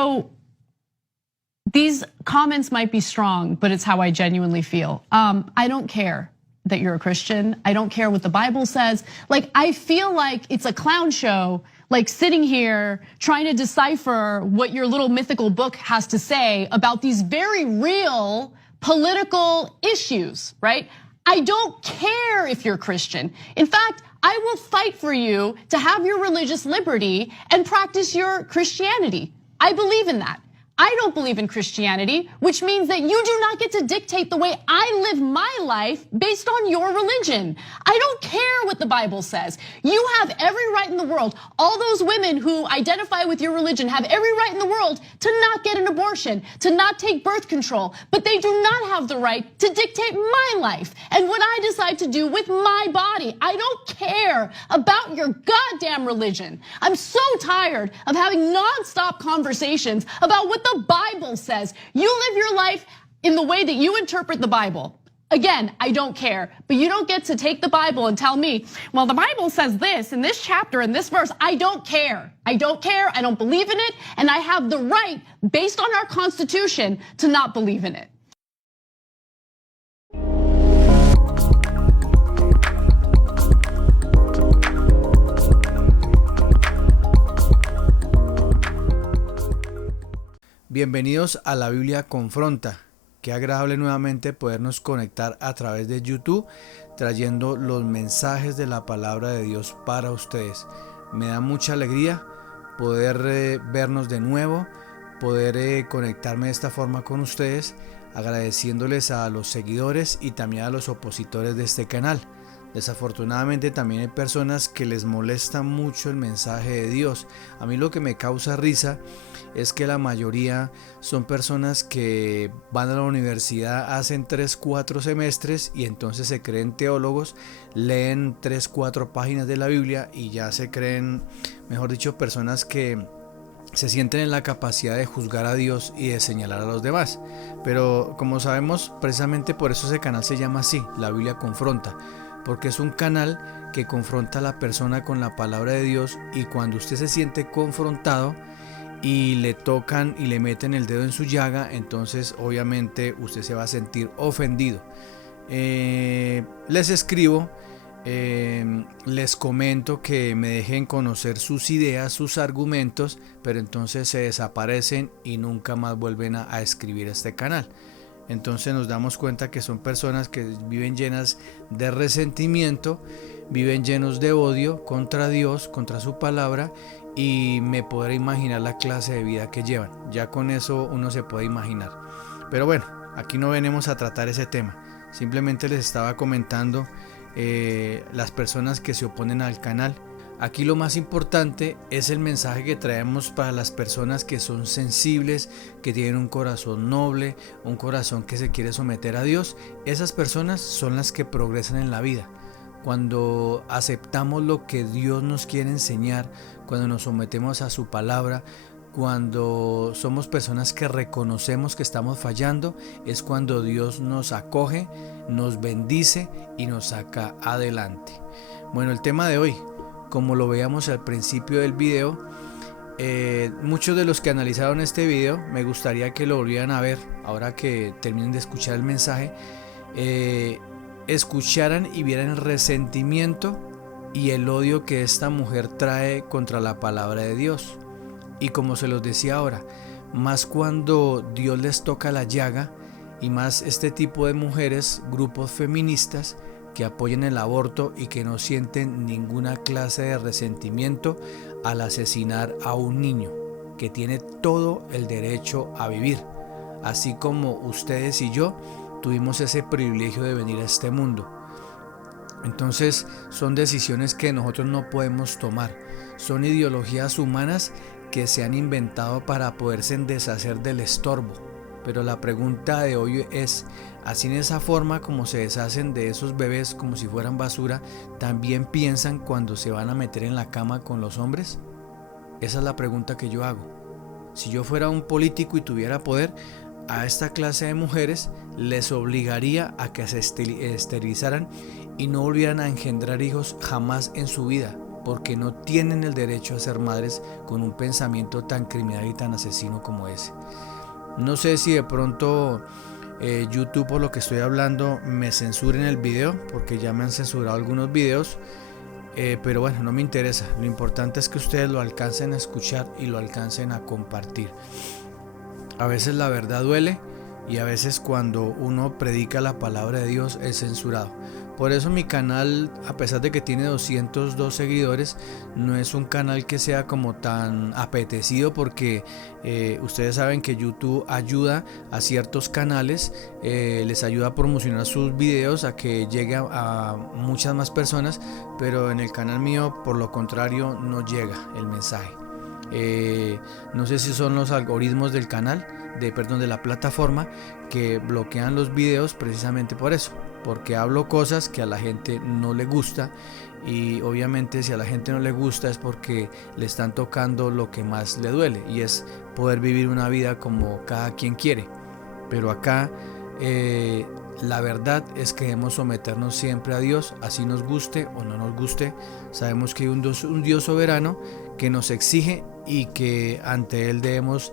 So these comments might be strong, but it's how I genuinely feel. I don't care that you're a Christian. I don't care what the Bible says. Like, I feel like it's a clown show, like sitting here trying to decipher what your little mythical book has to say about these very real political issues, right? I don't care if you're Christian. In fact, I will fight for you to have your religious liberty and practice your Christianity. I believe in that. I don't believe in Christianity, which means that you do not get to dictate the way I live my life based on your religion. I don't care what the Bible says. You have every right in the world. All those women who identify with your religion have every right in the world to not get an abortion, to not take birth control, but they do not have the right to dictate my life and what I decide to do with my body. I don't care about your goddamn religion. I'm so tired of having nonstop conversations about what the Bible says. You live your life in the way that you interpret the Bible. Again, I don't care, but you don't get to take the Bible and tell me, well, the Bible says this in this chapter in this verse. I don't care. I don't care. I don't believe in it. And I have the right, based on our Constitution, to not believe in it. Bienvenidos a la Biblia Confronta. Qué agradable nuevamente podernos conectar a través de YouTube, trayendo los mensajes de la palabra de Dios para ustedes. Me da mucha alegría poder vernos de nuevo, poder conectarme de esta forma con ustedes, agradeciéndoles a los seguidores y también a los opositores de este canal. Desafortunadamente también hay personas que les molesta mucho el mensaje de Dios. A mí lo que me causa risa es que la mayoría son personas que van a la universidad, hacen 3-4 semestres y entonces se creen teólogos, leen 3-4 páginas de la Biblia y ya se creen, mejor dicho, personas que se sienten en la capacidad de juzgar a Dios y de señalar a los demás. Pero como sabemos, precisamente por eso ese canal se llama así, La Biblia Confronta, porque es un canal que confronta a la persona con la palabra de Dios, y cuando usted se siente confrontado y le tocan y le meten el dedo en su llaga, entonces obviamente usted se va a sentir ofendido. Les escribo, les comento que me dejen conocer sus ideas, sus argumentos, pero entonces se desaparecen y nunca más vuelven a escribir a este canal. Entonces nos damos cuenta que son personas que viven llenas de resentimiento, viven llenos de odio contra Dios, contra su palabra, y me podré imaginar la clase de vida que llevan. Ya con eso uno se puede imaginar. Pero bueno, aquí no venimos a tratar ese tema. Simplemente les estaba comentando las personas que se oponen al canal. Aquí lo más importante es el mensaje que traemos para las personas que son sensibles, que tienen un corazón noble, un corazón que se quiere someter a Dios. Esas personas son las que progresan en la vida. Cuando aceptamos lo que Dios nos quiere enseñar, cuando nos sometemos a su palabra, cuando somos personas que reconocemos que estamos fallando, es cuando Dios nos acoge, nos bendice y nos saca adelante. Bueno, el tema de hoy, como lo veíamos al principio del video, muchos de los que analizaron este video, me gustaría que lo volvieran a ver ahora que terminen de escuchar el mensaje, escucharan y vieran el resentimiento y el odio que esta mujer trae contra la palabra de Dios. Y como se los decía ahora, más cuando Dios les toca la llaga, y más este tipo de mujeres, grupos feministas que apoyan el aborto y que no sienten ninguna clase de resentimiento al asesinar a un niño que tiene todo el derecho a vivir, así como ustedes y yo tuvimos ese privilegio de venir a este mundo. Entonces son decisiones que nosotros no podemos tomar, son ideologías humanas que se han inventado para poderse deshacer del estorbo. Pero la pregunta de hoy es, así en esa forma como se deshacen de esos bebés como si fueran basura, ¿también piensan cuando se van a meter en la cama con los hombres? Esa es la pregunta que yo hago. Si yo fuera un político y tuviera poder, a esta clase de mujeres les obligaría a que se esterilizaran y no volvieran a engendrar hijos jamás en su vida, porque no tienen el derecho a ser madres con un pensamiento tan criminal y tan asesino como ese. No sé si de pronto YouTube, por lo que estoy hablando, me censuren el video, porque ya me han censurado algunos videos, pero bueno, no me interesa. Lo importante es que ustedes lo alcancen a escuchar y lo alcancen a compartir. A veces la verdad duele, y a veces cuando uno predica la palabra de Dios es censurado. Por eso mi canal, a pesar de que tiene 202 seguidores, no es un canal que sea como tan apetecido, porque ustedes saben que YouTube ayuda a ciertos canales, les ayuda a promocionar sus videos, a que llegue a muchas más personas, pero en el canal mío, por lo contrario, no llega el mensaje. No sé si son los algoritmos del canal, de la plataforma, que bloquean los videos precisamente por eso, porque hablo cosas que a la gente no le gusta, y obviamente si a la gente no le gusta es porque le están tocando lo que más le duele, y es poder vivir una vida como cada quien quiere. Pero acá la verdad es que debemos someternos siempre a Dios, así nos guste o no nos guste. Sabemos que hay un Dios soberano que nos exige, y que ante Él debemos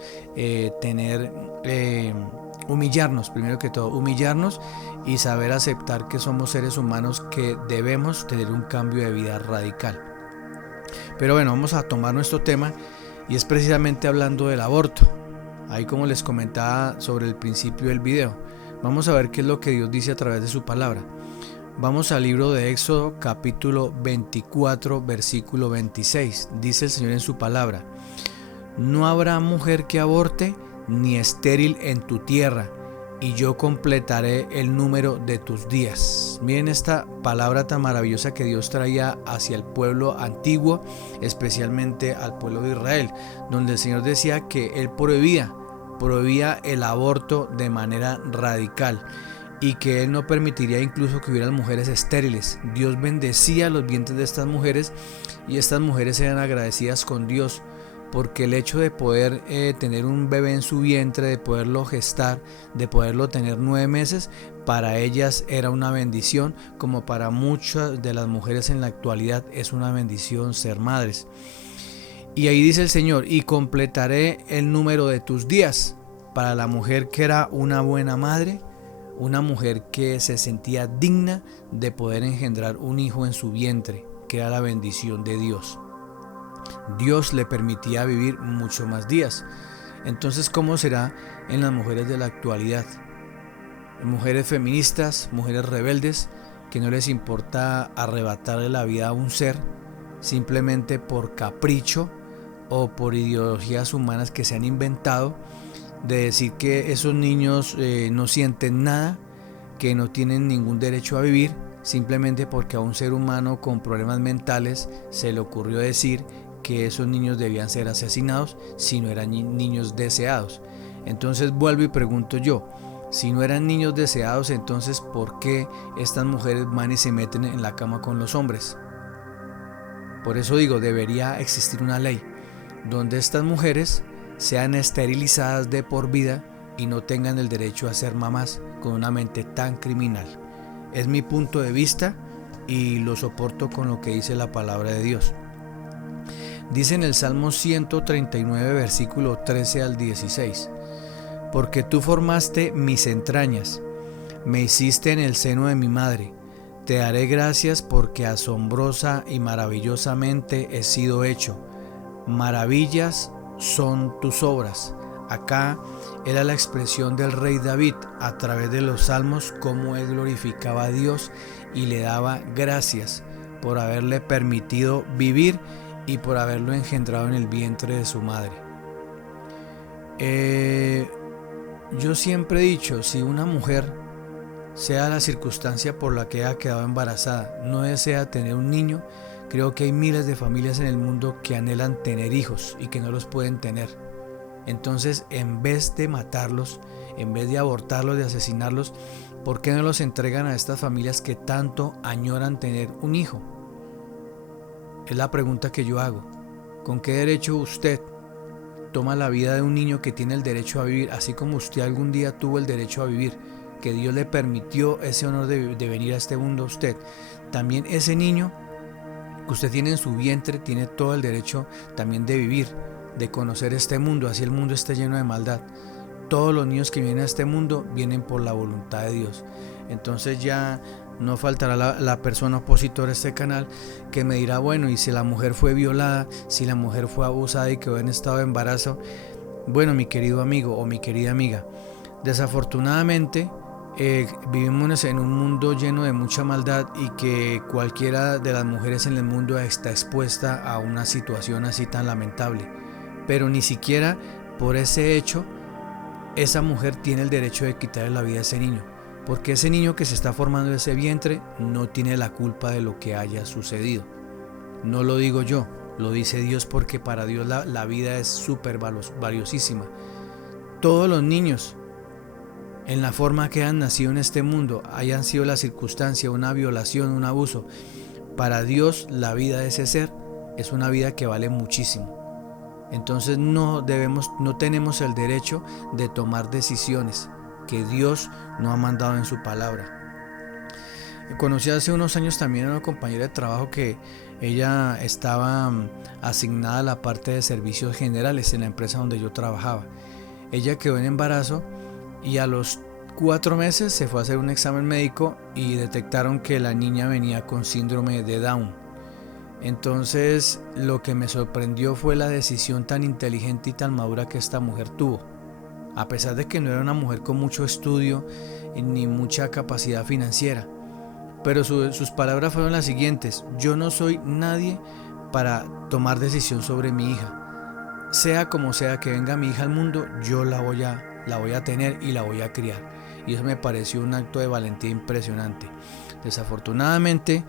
humillarnos, primero que todo, humillarnos y saber aceptar que somos seres humanos que debemos tener un cambio de vida radical. Pero bueno, vamos a tomar nuestro tema, y es precisamente hablando del aborto. Ahí, como les comentaba sobre el principio del video, vamos a ver qué es lo que Dios dice a través de su palabra. Vamos al libro de Éxodo, capítulo 24, versículo 26. Dice el Señor en su palabra: no habrá mujer que aborte, ni estéril en tu tierra, y yo completaré el número de tus días. Miren esta palabra tan maravillosa que Dios traía hacia el pueblo antiguo, especialmente al pueblo de Israel, donde el Señor decía que Él prohibía el aborto de manera radical, y que Él no permitiría incluso que hubieran mujeres estériles. Dios bendecía los vientres de estas mujeres, y estas mujeres eran agradecidas con Dios, porque el hecho de poder tener un bebé en su vientre, de poderlo gestar, de poderlo tener 9 meses, para ellas era una bendición, como para muchas de las mujeres en la actualidad es una bendición ser madres. Y ahí dice el Señor: y completaré el número de tus días. Para la mujer que era una buena madre, una mujer que se sentía digna de poder engendrar un hijo en su vientre, que era la bendición de Dios. Dios le permitía vivir mucho más días. Entonces, ¿cómo será en las mujeres de la actualidad? Mujeres feministas, mujeres rebeldes, que no les importa arrebatarle la vida a un ser simplemente por capricho o por ideologías humanas que se han inventado, de decir que esos niños no sienten nada, que no tienen ningún derecho a vivir, simplemente porque a un ser humano con problemas mentales se le ocurrió decir que esos niños debían ser asesinados si no eran niños deseados. Entonces vuelvo y pregunto yo: si no eran niños deseados, entonces ¿por qué estas mujeres van y se meten en la cama con los hombres? Por eso digo, debería existir una ley donde estas mujeres sean esterilizadas de por vida y no tengan el derecho a ser mamás con una mente tan criminal. Es mi punto de vista, y lo soporto con lo que dice la palabra de Dios. Dice en el Salmo 139, versículo 13 al 16: porque tú formaste mis entrañas, me hiciste en el seno de mi madre. Te daré gracias porque asombrosa y maravillosamente he sido hecho. Maravillas son tus obras. Acá era la expresión del rey David a través de los salmos, cómo él glorificaba a Dios y le daba gracias por haberle permitido vivir y por haberlo engendrado en el vientre de su madre. Yo siempre he dicho, si una mujer, sea la circunstancia por la que haya quedado embarazada, no desea tener un niño, creo que hay miles de familias en el mundo que anhelan tener hijos y que no los pueden tener. Entonces, en vez de matarlos, en vez de abortarlos, de asesinarlos, ¿por qué no los entregan a estas familias que tanto añoran tener un hijo? Es la pregunta que yo hago. ¿Con qué derecho usted toma la vida de un niño que tiene el derecho a vivir, así como usted algún día tuvo el derecho a vivir, que Dios le permitió ese honor de venir a este mundo a usted? También ese niño que usted tiene en su vientre, tiene todo el derecho también de vivir, de conocer este mundo, así el mundo esté lleno de maldad. Todos los niños que vienen a este mundo vienen por la voluntad de Dios. Entonces ya no faltará la persona opositora a este canal que me dirá, bueno, y si la mujer fue violada, si la mujer fue abusada y quedó en estado de embarazo. Bueno, mi querido amigo o mi querida amiga, desafortunadamente vivimos en un mundo lleno de mucha maldad y que cualquiera de las mujeres en el mundo está expuesta a una situación así tan lamentable. Pero ni siquiera por ese hecho esa mujer tiene el derecho de quitarle la vida a ese niño, porque ese niño que se está formando en ese vientre no tiene la culpa de lo que haya sucedido. No lo digo yo, lo dice Dios, porque para Dios la vida es súper valiosísima. Todos los niños, en la forma que han nacido en este mundo, hayan sido la circunstancia, una violación, un abuso, para Dios la vida de ese ser es una vida que vale muchísimo. Entonces no tenemos el derecho de tomar decisiones que Dios no ha mandado en su palabra. Conocí hace unos años también a una compañera de trabajo que ella estaba asignada a la parte de servicios generales en la empresa donde yo trabajaba. Ella quedó en embarazo y a los 4 meses se fue a hacer un examen médico y detectaron que la niña venía con síndrome de Down. Entonces lo que me sorprendió fue la decisión tan inteligente y tan madura que esta mujer tuvo. A pesar de que no era una mujer con mucho estudio ni mucha capacidad financiera, pero sus palabras fueron las siguientes: yo no soy nadie para tomar decisión sobre mi hija. Sea como sea que venga mi hija al mundo, yo la voy a tener y la voy a criar. Y eso me pareció un acto de valentía impresionante. Desafortunadamente,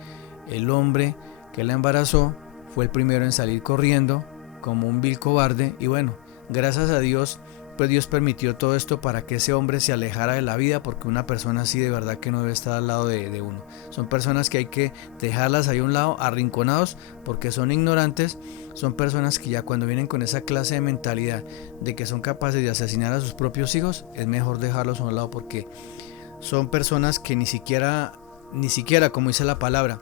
el hombre que la embarazó fue el primero en salir corriendo como un vil cobarde, y bueno, gracias a Dios, pues Dios permitió todo esto para que ese hombre se alejara de la vida, porque una persona así de verdad que no debe estar al lado de uno. Son personas que hay que dejarlas ahí a un lado, arrinconados, porque son ignorantes. Son personas que ya cuando vienen con esa clase de mentalidad de que son capaces de asesinar a sus propios hijos, es mejor dejarlos a un lado, porque son personas que ni siquiera como dice la palabra,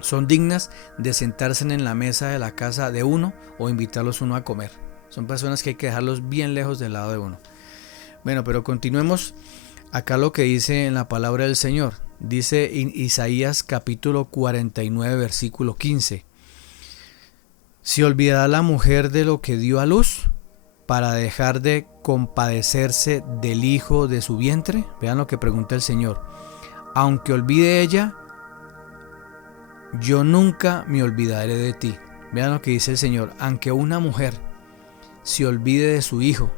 son dignas de sentarse en la mesa de la casa de uno o invitarlos uno a comer. Son personas que hay que dejarlos bien lejos del lado de uno. Bueno, pero continuemos acá lo que dice en la palabra del Señor. Dice en Isaías capítulo 49 versículo 15: ¿se olvidará la mujer de lo que dio a luz para dejar de compadecerse del hijo de su vientre? Vean lo que pregunta el Señor. Aunque olvide ella, yo nunca me olvidaré de ti. Vean lo que dice el Señor. Aunque una mujer se olvide de su hijo,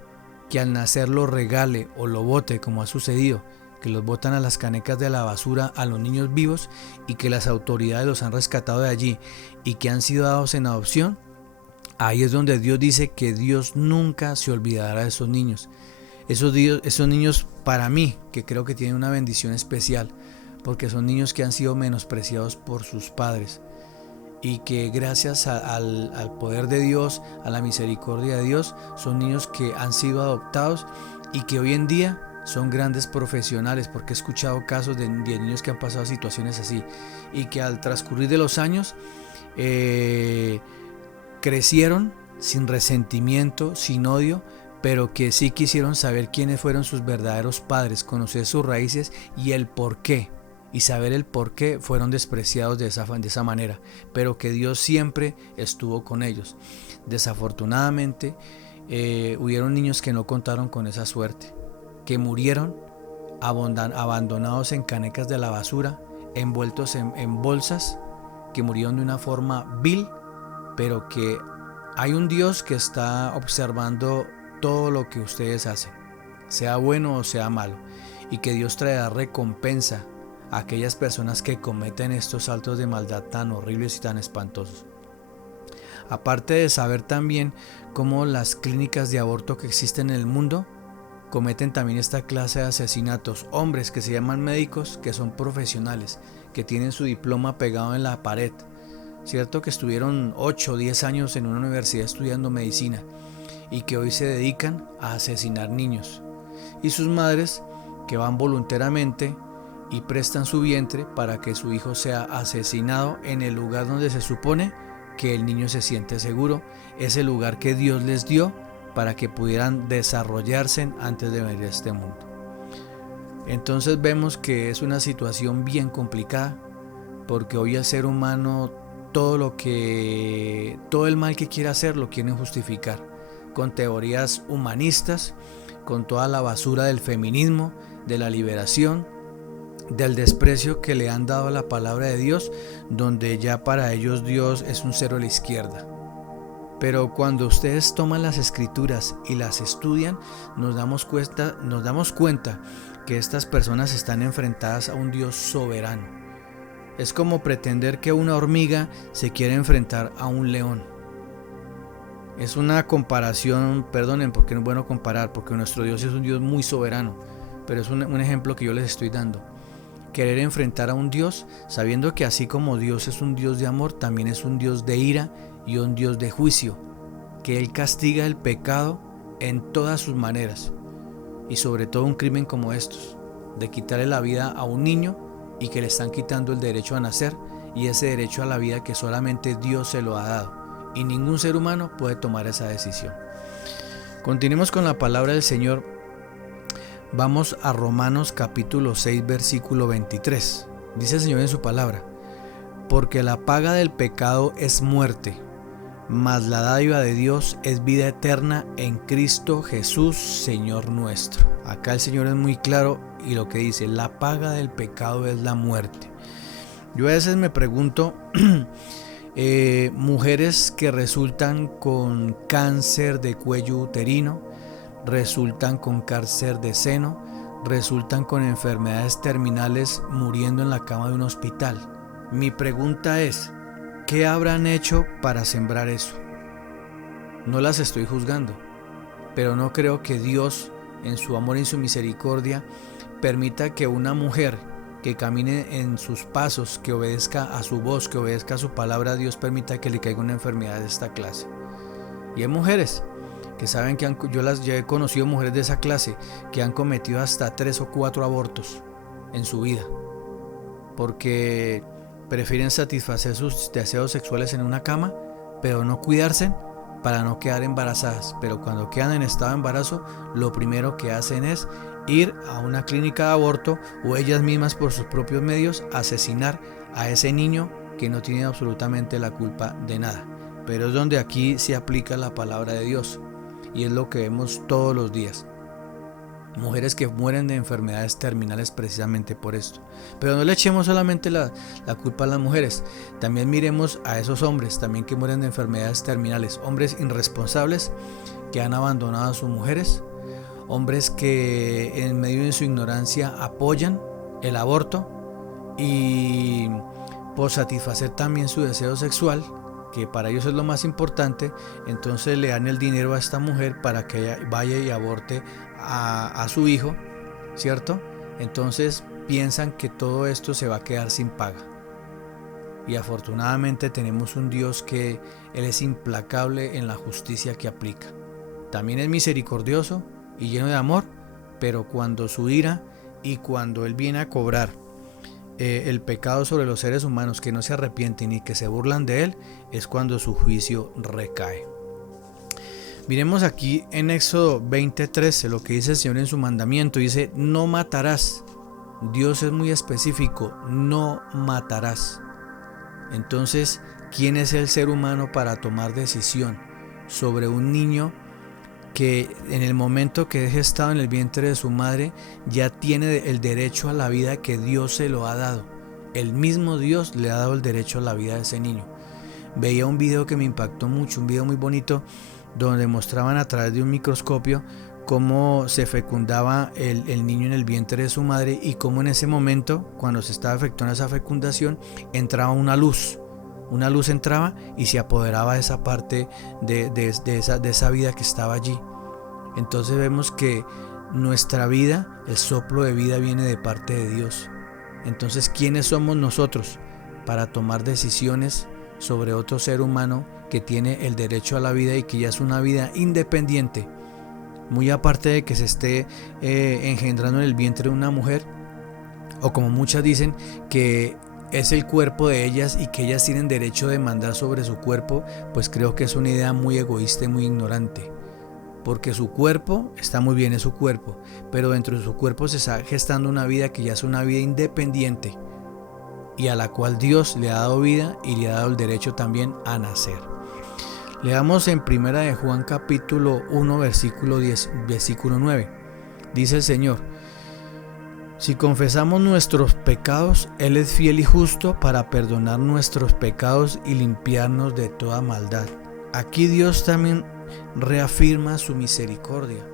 que al nacer lo regale o lo bote, como ha sucedido, que los botan a las canecas de la basura a los niños vivos y que las autoridades los han rescatado de allí y que han sido dados en adopción, ahí es donde Dios dice que Dios nunca se olvidará de esos niños. Esos niños, para mí, que creo que tienen una bendición especial, porque son niños que han sido menospreciados por sus padres y que gracias al poder de Dios, a la misericordia de Dios, son niños que han sido adoptados y que hoy en día son grandes profesionales, porque he escuchado casos de niños que han pasado situaciones así y que al transcurrir de los años crecieron sin resentimiento, sin odio, pero que sí quisieron saber quiénes fueron sus verdaderos padres, conocer sus raíces y el por qué. Y saber el por qué fueron despreciados de esa manera, pero que Dios siempre estuvo con ellos. Desafortunadamente, hubieron niños que no contaron con esa suerte, que murieron abandonados en canecas de la basura, envueltos en bolsas, que murieron de una forma vil, pero que hay un Dios que está observando todo lo que ustedes hacen, sea bueno o sea malo, y que Dios traerá recompensa a aquellas personas que cometen estos actos de maldad tan horribles y tan espantosos. Aparte de saber también cómo las clínicas de aborto que existen en el mundo cometen también esta clase de asesinatos, hombres que se llaman médicos, que son profesionales, que tienen su diploma pegado en la pared, cierto, que estuvieron 8 o 10 años en una universidad estudiando medicina y que hoy se dedican a asesinar niños, y sus madres que van voluntariamente y prestan su vientre para que su hijo sea asesinado en el lugar donde se supone que el niño se siente seguro, ese lugar que Dios les dio para que pudieran desarrollarse antes de venir a este mundo. Entonces vemos que es una situación bien complicada, porque hoy el ser humano todo el mal que quiere hacer lo quieren justificar con teorías humanistas, con toda la basura del feminismo, de la liberación, del desprecio que le han dado a la palabra de Dios, donde ya para ellos Dios es un cero a la izquierda. Pero cuando ustedes toman las escrituras y las estudian, nos damos cuenta que estas personas están enfrentadas a un Dios soberano. Es como pretender que una hormiga se quiere enfrentar a un león. Es una comparación, perdonen porque no es bueno comparar, porque nuestro Dios es un Dios muy soberano, pero es un ejemplo que yo les estoy dando. Querer enfrentar a un Dios sabiendo que así como Dios es un Dios de amor, también es un Dios de ira y un Dios de juicio, que Él castiga el pecado en todas sus maneras, y sobre todo un crimen como estos, de quitarle la vida a un niño y que le están quitando el derecho a nacer y ese derecho a la vida que solamente Dios se lo ha dado, y ningún ser humano puede tomar esa decisión. Continuemos con la palabra del Señor. Vamos a Romanos capítulo 6 versículo 23. Dice el Señor en su palabra: porque la paga del pecado es muerte, mas la dádiva de Dios es vida eterna en Cristo Jesús, Señor nuestro. Acá el Señor es muy claro y lo que dice: la paga del pecado es la muerte. Yo a veces me pregunto, mujeres que resultan con cáncer de cuello uterino, resultan con cáncer de seno, resultan con enfermedades terminales muriendo en la cama de un hospital. Mi pregunta es, ¿qué habrán hecho para sembrar eso? No las estoy juzgando, pero no creo que Dios, en su amor y en su misericordia, permita que una mujer que camine en sus pasos, que obedezca a su voz, que obedezca a su palabra, Dios permita que le caiga una enfermedad de esta clase. Y hay mujeres que saben que yo he conocido mujeres de esa clase que han cometido hasta 3 o 4 abortos en su vida, porque prefieren satisfacer sus deseos sexuales en una cama, pero no cuidarse para no quedar embarazadas. Pero cuando quedan en estado de embarazo, lo primero que hacen es ir a una clínica de aborto o ellas mismas por sus propios medios asesinar a ese niño que no tiene absolutamente la culpa de nada. Pero es donde aquí se aplica la palabra de Dios y es lo que vemos todos los días. Mujeres que mueren de enfermedades terminales precisamente por esto. Pero no le echemos solamente la culpa a las mujeres. También miremos a esos hombres también que mueren de enfermedades terminales. Hombres irresponsables que han abandonado a sus mujeres. Hombres que en medio de su ignorancia apoyan el aborto y por satisfacer también su deseo sexual, que para ellos es lo más importante, entonces le dan el dinero a esta mujer para que ella vaya y aborte a su hijo, ¿cierto? Entonces piensan que todo esto se va a quedar sin paga. Y afortunadamente tenemos un Dios que Él es implacable en la justicia que aplica. También es misericordioso y lleno de amor, pero cuando su ira y cuando Él viene a cobrar el pecado sobre los seres humanos que no se arrepienten y que se burlan de Él, es cuando su juicio recae. Miremos aquí en Éxodo 20:13 lo que dice el Señor en su mandamiento. Dice: no matarás. Dios es muy específico: no matarás. Entonces, ¿quién es el ser humano para tomar decisión sobre un niño que en el momento que es gestado en el vientre de su madre ya tiene el derecho a la vida que Dios se lo ha dado? El mismo Dios le ha dado el derecho a la vida de ese niño. Veía un video que me impactó mucho, un video muy bonito, donde mostraban a través de un microscopio cómo se fecundaba el niño en el vientre de su madre y cómo en ese momento, cuando se estaba efectuando esa fecundación, entraba una luz entraba y se apoderaba de esa parte de esa vida que estaba allí. Entonces vemos que nuestra vida, el soplo de vida, viene de parte de Dios. Entonces, ¿quiénes somos nosotros para tomar decisiones sobre otro ser humano que tiene el derecho a la vida y que ya es una vida independiente? Muy aparte de que se esté engendrando en el vientre de una mujer, o como muchas dicen, que es el cuerpo de ellas y que ellas tienen derecho de mandar sobre su cuerpo, pues creo que es una idea muy egoísta y muy ignorante. Porque su cuerpo está muy bien, es su cuerpo, pero dentro de su cuerpo se está gestando una vida que ya es una vida independiente y a la cual Dios le ha dado vida y le ha dado el derecho también a nacer. Leamos en Primera de Juan capítulo 1 versículo 10, versículo 9. Dice el Señor: si confesamos nuestros pecados, Él es fiel y justo para perdonar nuestros pecados y limpiarnos de toda maldad. Aquí Dios también reafirma su misericordia.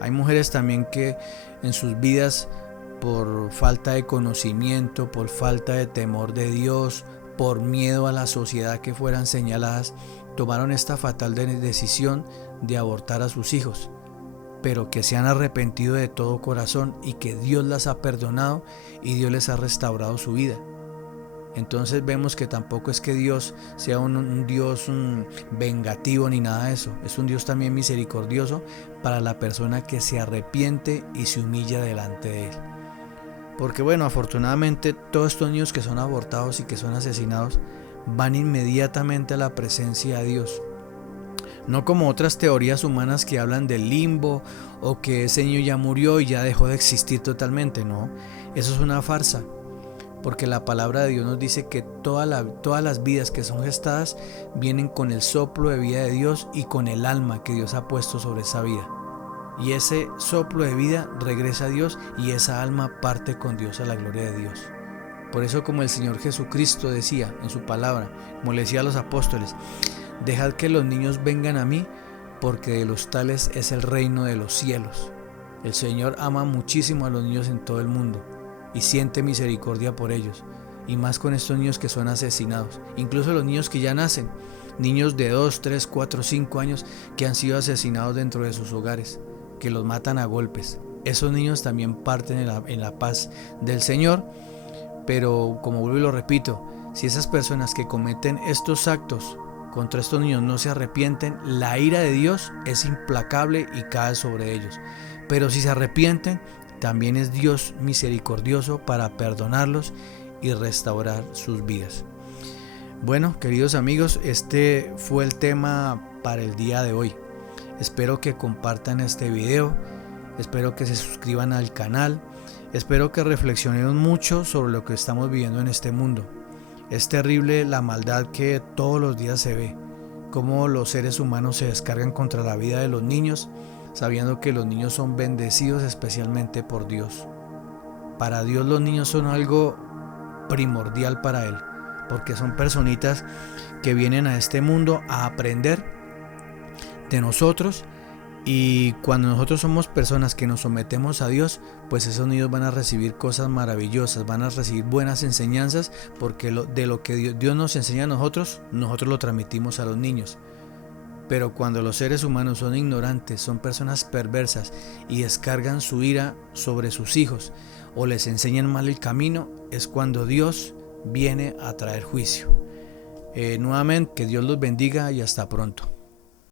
Hay mujeres también que en sus vidas, por falta de conocimiento, por falta de temor de Dios, por miedo a la sociedad que fueran señaladas, tomaron esta fatal decisión de abortar a sus hijos, pero que se han arrepentido de todo corazón y que Dios las ha perdonado y Dios les ha restaurado su vida. Entonces vemos que tampoco es que Dios sea un Dios vengativo ni nada de eso. Es un Dios también misericordioso para la persona que se arrepiente y se humilla delante de Él. Porque bueno, afortunadamente todos estos niños que son abortados y que son asesinados van inmediatamente a la presencia de Dios. No como otras teorías humanas que hablan del limbo o que ese niño ya murió y ya dejó de existir totalmente. No, eso es una farsa. Porque la palabra de Dios nos dice que todas las vidas que son gestadas vienen con el soplo de vida de Dios y con el alma que Dios ha puesto sobre esa vida. Y ese soplo de vida regresa a Dios y esa alma parte con Dios a la gloria de Dios. Por eso, como el Señor Jesucristo decía en su palabra, como le decía a los apóstoles: dejad que los niños vengan a mí, porque de los tales es el reino de los cielos. El Señor ama muchísimo a los niños en todo el mundo y siente misericordia por ellos, y más con estos niños que son asesinados, incluso los niños que ya nacen, niños de 2, 3, 4, 5 años que han sido asesinados dentro de sus hogares, que los matan a golpes. Esos niños también parten en la paz del Señor, pero como vuelvo y lo repito, si esas personas que cometen estos actos contra estos niños no se arrepienten, la ira de Dios es implacable y cae sobre ellos. Pero si se arrepienten, también es Dios misericordioso para perdonarlos y restaurar sus vidas. Bueno, queridos amigos, este fue el tema para el día de hoy. Espero que compartan este video, espero que se suscriban al canal, espero que reflexionemos mucho sobre lo que estamos viviendo en este mundo. Es terrible la maldad que todos los días se ve, cómo los seres humanos se descargan contra la vida de los niños, sabiendo que los niños son bendecidos especialmente por Dios. Para Dios los niños son algo primordial para Él, porque son personitas que vienen a este mundo a aprender de nosotros, y cuando nosotros somos personas que nos sometemos a Dios, pues esos niños van a recibir cosas maravillosas, van a recibir buenas enseñanzas, porque de lo que Dios nos enseña a nosotros lo transmitimos a los niños. Pero cuando los seres humanos son ignorantes, son personas perversas y descargan su ira sobre sus hijos o les enseñan mal el camino, es cuando Dios viene a traer juicio. Nuevamente, que Dios los bendiga y hasta pronto.